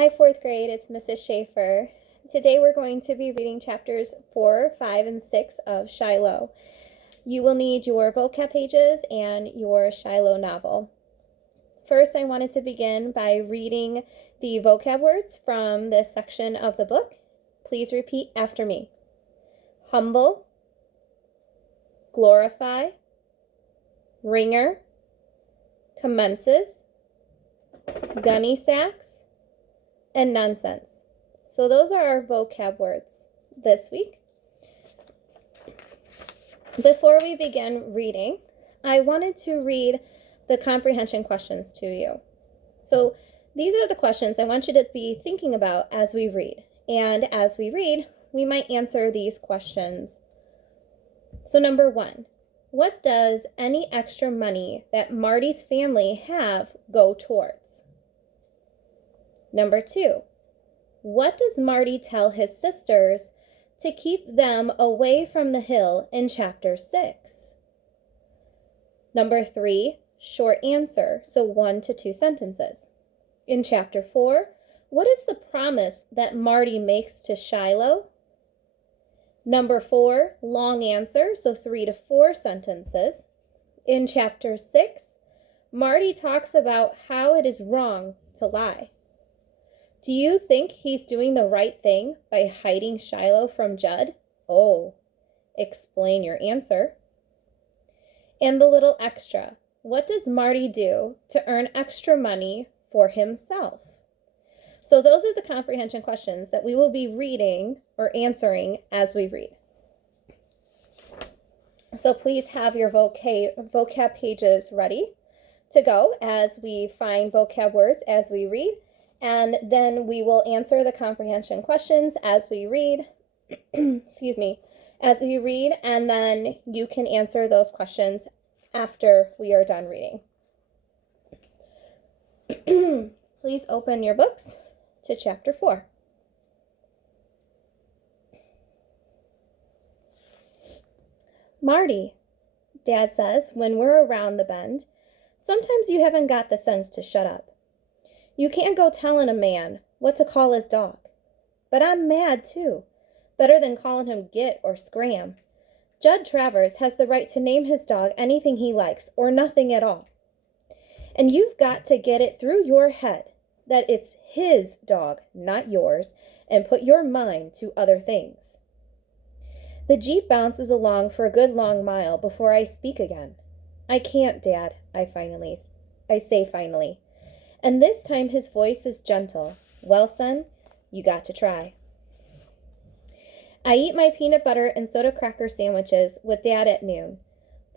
Hi, fourth grade, it's Mrs. Schaefer. Today we're going to be reading chapters 4, 5, and 6 of Shiloh. You will need your vocab pages and your Shiloh novel. First, I wanted to begin by reading the vocab words from this section of the book. Please repeat after me. Humble, glorify, ringer, commences, gunny sacks, and nonsense. So those are our vocab words this week. Before we begin reading, I wanted to read the comprehension questions to you. So these are the questions I want you to be thinking about as we read. And as we read, we might answer these questions. So number 1, what does any extra money that Marty's family have go towards? Number 2, what does Marty tell his sisters to keep them away from the hill in chapter 6? Number 3, short answer, so 1 to 2 sentences. In chapter 4, what is the promise that Marty makes to Shiloh? Number 4, long answer, so 3 to 4 sentences. In chapter 6, Marty talks about how it is wrong to lie. Do you think he's doing the right thing by hiding Shiloh from Judd? Oh, explain your answer. And the little extra. What does Marty do to earn extra money for himself? So those are the comprehension questions that we will be reading or answering as we read. So please have your vocab pages ready to go as we find vocab words as we read. And then we will answer the comprehension questions as we read, as we read, and then you can answer those questions after we are done reading. Please open your books to chapter 4. Marty, Dad says when we're around the bend, sometimes you haven't got the sense to shut up. You can't go telling a man what to call his dog. But I'm mad, too. Better than calling him Git or Scram. Judd Travers has the right to name his dog anything he likes or nothing at all. And you've got to get it through your head that it's his dog, not yours, and put your mind to other things. The Jeep bounces along for a good long mile before I speak again. I can't, Dad, I say finally. And this time his voice is gentle. Well, son, you got to try. I eat my peanut butter and soda cracker sandwiches with Dad at noon,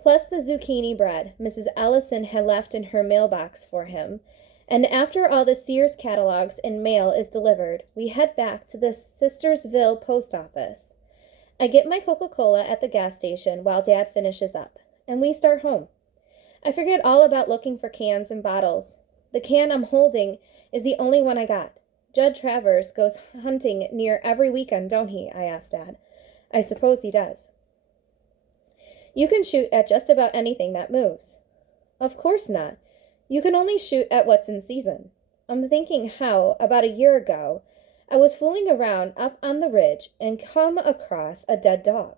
plus the zucchini bread Mrs. Ellison had left in her mailbox for him. And after all the Sears catalogs and mail is delivered, we head back to the Sistersville post office. I get my Coca-Cola at the gas station while Dad finishes up, and we start home. I forget all about looking for cans and bottles. The can I'm holding is the only one I got. Judd Travers goes hunting near every weekend, don't he? I asked Dad. I suppose he does. You can shoot at just about anything that moves. Of course not. You can only shoot at what's in season. I'm thinking how, about a year ago, I was fooling around up on the ridge and come across a dead dog.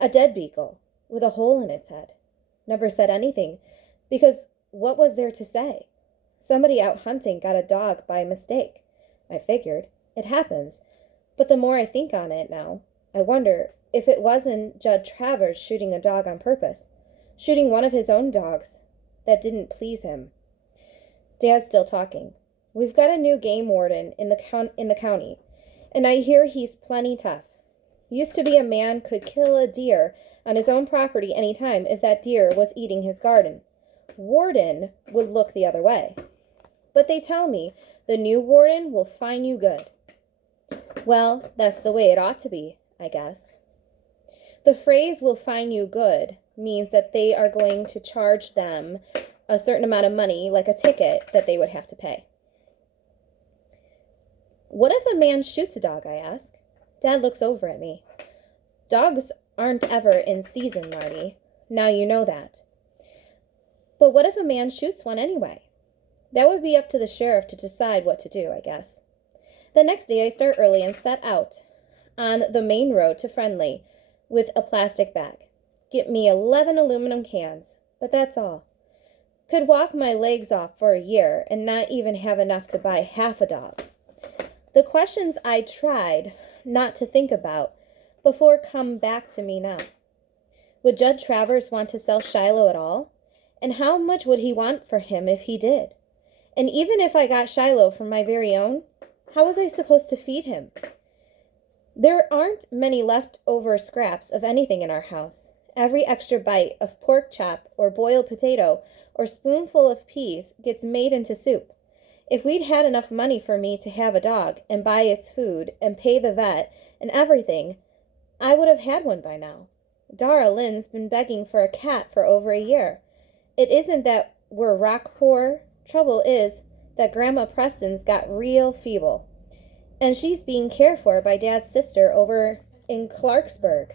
A dead beagle with a hole in its head. Never said anything, because what was there to say? Somebody out hunting got a dog by mistake. I figured. It happens. But the more I think on it now, I wonder if it wasn't Judd Travers shooting a dog on purpose. Shooting one of his own dogs that didn't please him. Dad's still talking. We've got a new game warden in the county, and I hear he's plenty tough. Used to be a man could kill a deer on his own property any time if that deer was eating his garden. Warden would look the other way. But they tell me the new warden will fine you good. Well, that's the way it ought to be, I guess. The phrase will fine you good means that they are going to charge them a certain amount of money, like a ticket, that they would have to pay. What if a man shoots a dog, I ask. Dad looks over at me. Dogs aren't ever in season, Marty. Now you know that. But what if a man shoots one anyway? That would be up to the sheriff to decide what to do, I guess. The next day I start early and set out on the main road to Friendly with a plastic bag. Get me 11 aluminum cans, but that's all. Could walk my legs off for a year and not even have enough to buy half a dog. The questions I tried not to think about before come back to me now. Would Judd Travers want to sell Shiloh at all? And how much would he want for him if he did? And even if I got Shiloh for my very own, how was I supposed to feed him? There aren't many leftover scraps of anything in our house. Every extra bite of pork chop or boiled potato or spoonful of peas gets made into soup. If we'd had enough money for me to have a dog and buy its food and pay the vet and everything, I would have had one by now. Dara Lynn's been begging for a cat for over a year. It isn't that we're rock poor. Trouble is that Grandma Preston's got real feeble, and she's being cared for by Dad's sister over in Clarksburg.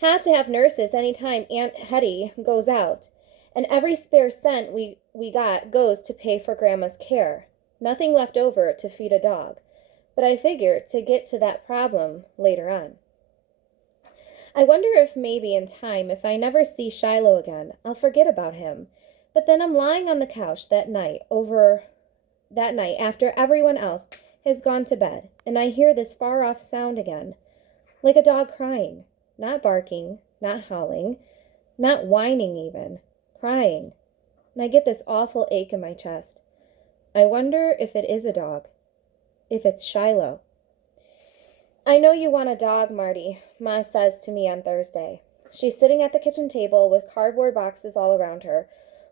Had to have nurses any time Aunt Hetty goes out, and every spare cent we got goes to pay for Grandma's care. Nothing left over to feed a dog, but I figure to get to that problem later on. I wonder if maybe in time, if I never see Shiloh again, I'll forget about him. But then I'm lying on the couch that night after everyone else has gone to bed, and I hear this far-off sound again, like a dog crying, not barking, not howling, not whining even, crying. And I get this awful ache in my chest. I wonder if it is a dog, if it's Shiloh. I know you want a dog, Marty, Ma says to me on Thursday. She's sitting at the kitchen table with cardboard boxes all around her,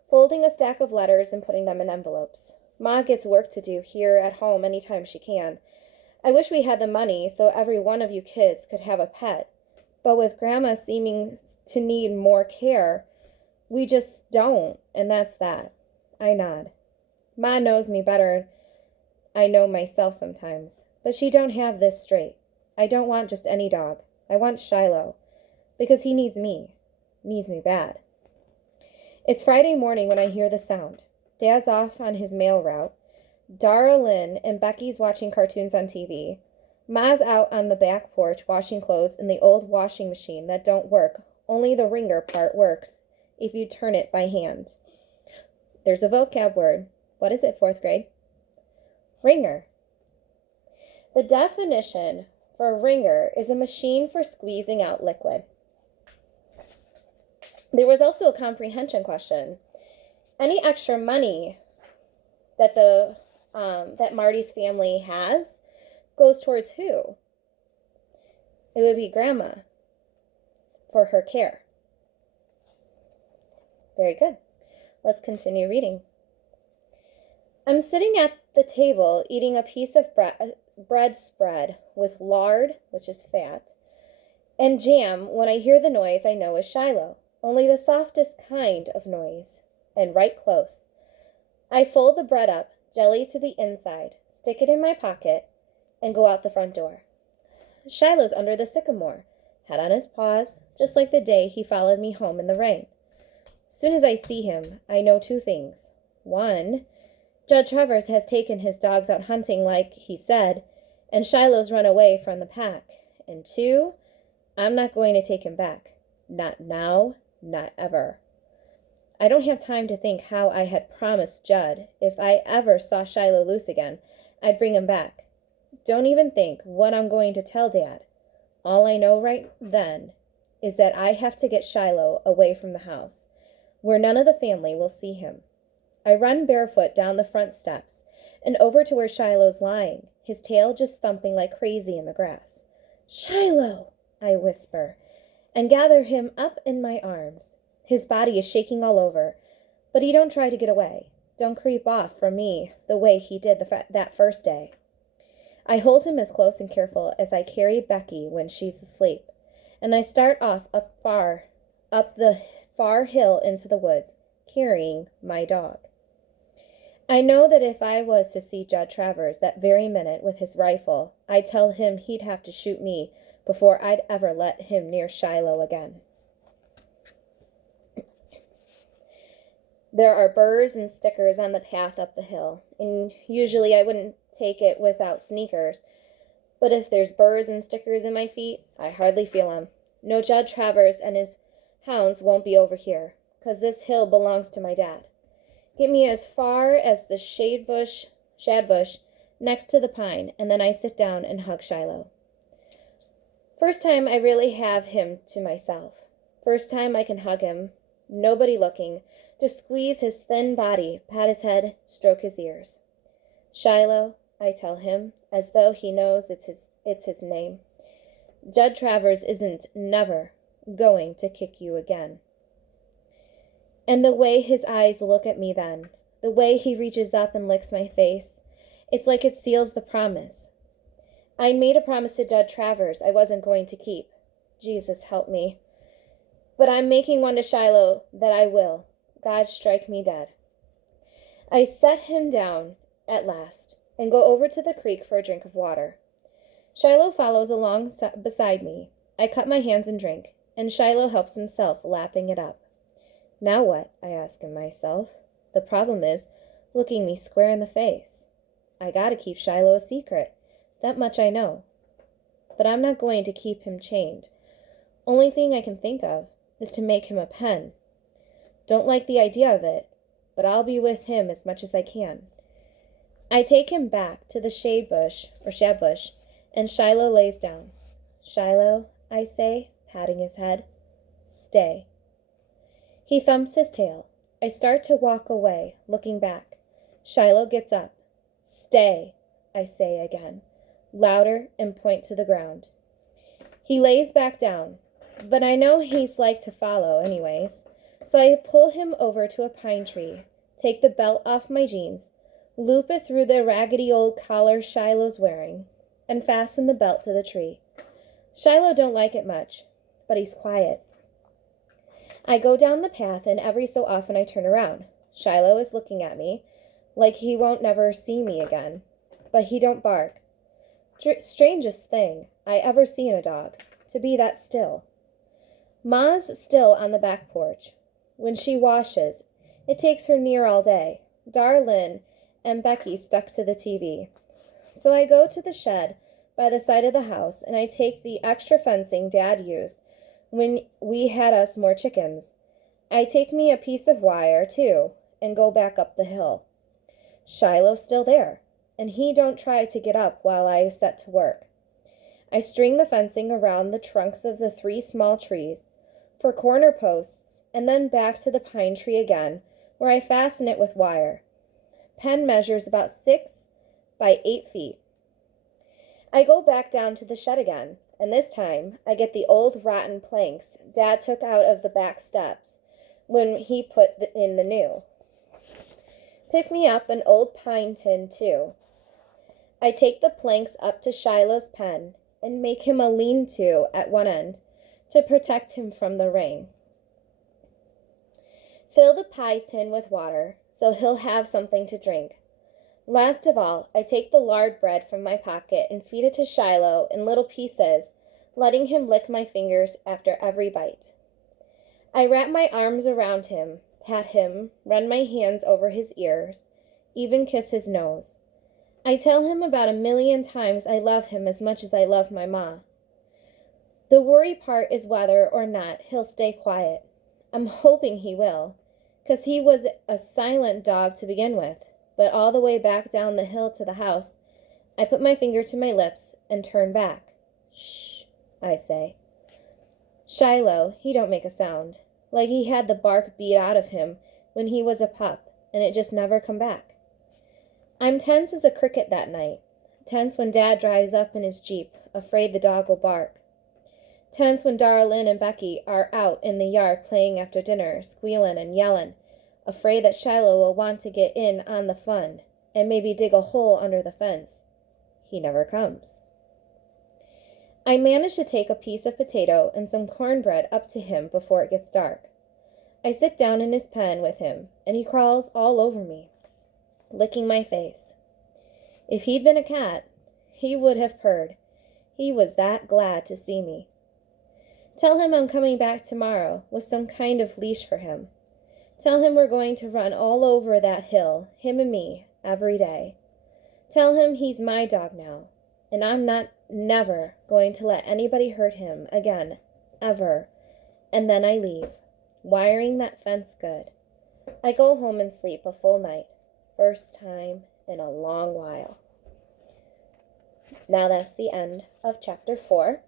folding a stack of letters and putting them in envelopes. Ma gets work to do here at home anytime she can. I wish we had the money so every one of you kids could have a pet. But with Grandma seeming to need more care, we just don't, and that's that. I nod. Ma knows me better. I know myself sometimes, but she don't have this straight. I don't want just any dog. I want Shiloh, because he needs me bad. It's Friday morning when I hear the sound. Dad's off on his mail route. Dara Lynn and Becky's watching cartoons on TV. Ma's out on the back porch washing clothes in the old washing machine that don't work. Only the wringer part works if you turn it by hand. There's a vocab word. What is it, 4th grade? Wringer. The definition for a wringer is a machine for squeezing out liquid. There was also a comprehension question. Any extra money that that Marty's family has goes towards who? It would be Grandma for her care. Very good. Let's continue reading. I'm sitting at the table eating a piece of bread spread with lard, which is fat, and jam when I hear the noise I know is Shiloh, only the softest kind of noise, and right close. I fold the bread up, jelly to the inside, stick it in my pocket, and go out the front door. Shiloh's under the sycamore, head on his paws, just like the day he followed me home in the rain. Soon as I see him, I know 2 things. 1, Judd Travers has taken his dogs out hunting like he said, and Shiloh's run away from the pack. And 2, I'm not going to take him back. Not now, not ever. I don't have time to think how I had promised Judd if I ever saw Shiloh loose again, I'd bring him back. Don't even think what I'm going to tell Dad. All I know right then is that I have to get Shiloh away from the house, where none of the family will see him. I run barefoot down the front steps and over to where Shiloh's lying, his tail just thumping like crazy in the grass. Shiloh, I whisper, and gather him up in my arms. His body is shaking all over, but he don't try to get away. Don't creep off from me the way he did that first day. I hold him as close and careful as I carry Becky when she's asleep, and I start off up the far hill into the woods, carrying my dog. I know that if I was to see Judd Travers that very minute with his rifle, I'd tell him he'd have to shoot me before I'd ever let him near Shiloh again. There are burrs and stickers on the path up the hill, and usually I wouldn't take it without sneakers, but if there's burrs and stickers in my feet, I hardly feel 'em. No, Judd Travers and his hounds won't be over here, 'cause this hill belongs to my dad. Get me as far as the shad bush next to the pine, and then I sit down and hug Shiloh. First time I really have him to myself. First time I can hug him, nobody looking, just squeeze his thin body, pat his head, stroke his ears. Shiloh, I tell him, as though he knows it's his name. Judd Travers isn't never going to kick you again. And the way his eyes look at me then, the way he reaches up and licks my face, it's like it seals the promise. I'd made a promise to Judd Travers I wasn't going to keep. Jesus help me. But I'm making one to Shiloh that I will. God strike me dead. I set him down at last and go over to the creek for a drink of water. Shiloh follows along beside me. I cut my hands and drink, and Shiloh helps himself, lapping it up. Now what? I ask him myself. The problem is looking me square in the face. I gotta keep Shiloh a secret. That much I know. But I'm not going to keep him chained. Only thing I can think of is to make him a pen. Don't like the idea of it, but I'll be with him as much as I can. I take him back to the shad bush, and Shiloh lays down. Shiloh, I say, patting his head, stay. He thumps his tail. I start to walk away, looking back. Shiloh gets up. Stay, I say again, louder, and point to the ground. He lays back down, but I know he's like to follow anyways, so I pull him over to a pine tree, take the belt off my jeans, loop it through the raggedy old collar Shiloh's wearing, and fasten the belt to the tree. Shiloh don't like it much, but he's quiet. I go down the path, and every so often I turn around. Shiloh is looking at me, like he won't never see me again, but he don't bark. Strangest thing I ever see in a dog, to be that still. Ma's still on the back porch. When she washes, it takes her near all day. Darlin and Becky stuck to the TV. So I go to the shed by the side of the house, and I take the extra fencing Dad used when we had us more chickens. I take me a piece of wire, too, and go back up the hill. Shiloh's still there, and he don't try to get up while I set to work. I string the fencing around the trunks of the 3 small trees for corner posts, and then back to the pine tree again, where I fasten it with wire. Pen measures about 6 by 8 feet. I go back down to the shed again, and this time I get the old rotten planks Dad took out of the back steps when he put in the new. Pick me up an old pine tin, too. I take the planks up to Shiloh's pen and make him a lean-to at one end to protect him from the rain. Fill the pie tin with water so he'll have something to drink. Last of all, I take the lard bread from my pocket and feed it to Shiloh in little pieces, letting him lick my fingers after every bite. I wrap my arms around him, pat him, run my hands over his ears, even kiss his nose. I tell him about 1,000,000 times I love him as much as I love my ma. The worry part is whether or not he'll stay quiet. I'm hoping he will, 'cause he was a silent dog to begin with, but all the way back down the hill to the house, I put my finger to my lips and turn back. Shh, I say. Shiloh, he don't make a sound, like he had the bark beat out of him when he was a pup, and it just never come back. I'm tense as a cricket that night, tense when Dad drives up in his Jeep, afraid the dog will bark. Tense when Darlin and Becky are out in the yard playing after dinner, squealing and yelling, afraid that Shiloh will want to get in on the fun and maybe dig a hole under the fence. He never comes. I manage to take a piece of potato and some cornbread up to him before it gets dark. I sit down in his pen with him, and he crawls all over me, licking my face. If he'd been a cat, he would have purred. He was that glad to see me. Tell him I'm coming back tomorrow with some kind of leash for him. Tell him we're going to run all over that hill, him and me, every day. Tell him he's my dog now, and I'm never going to let anybody hurt him again, ever. And then I leave, wiring that fence good. I go home and sleep a full night, first time in a long while. Now that's the end of chapter 4.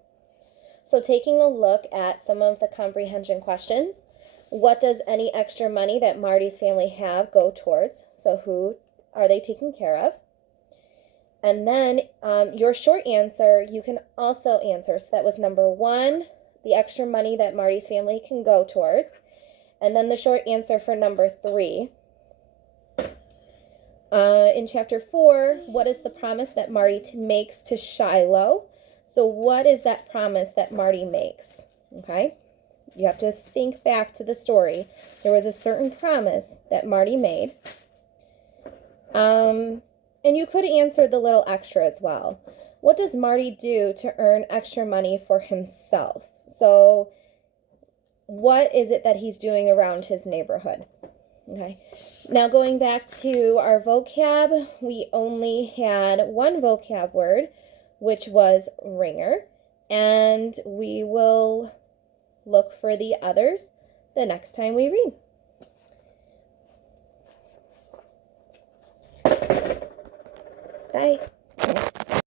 So taking a look at some of the comprehension questions, what does any extra money that Marty's family have go towards? So who are they taking care of? And then your short answer, you can also answer. So that was number 1, the extra money that Marty's family can go towards. And then the short answer for number 3. In chapter 4, what is the promise that Marty makes to Shiloh? So what is that promise that Marty makes? Okay, you have to think back to the story. There was a certain promise that Marty made. And you could answer the little extra as well. What does Marty do to earn extra money for himself? So what is it that he's doing around his neighborhood? Okay, now going back to our vocab, we only had one vocab word, which was ringer, and we will look for the others the next time we read. Bye.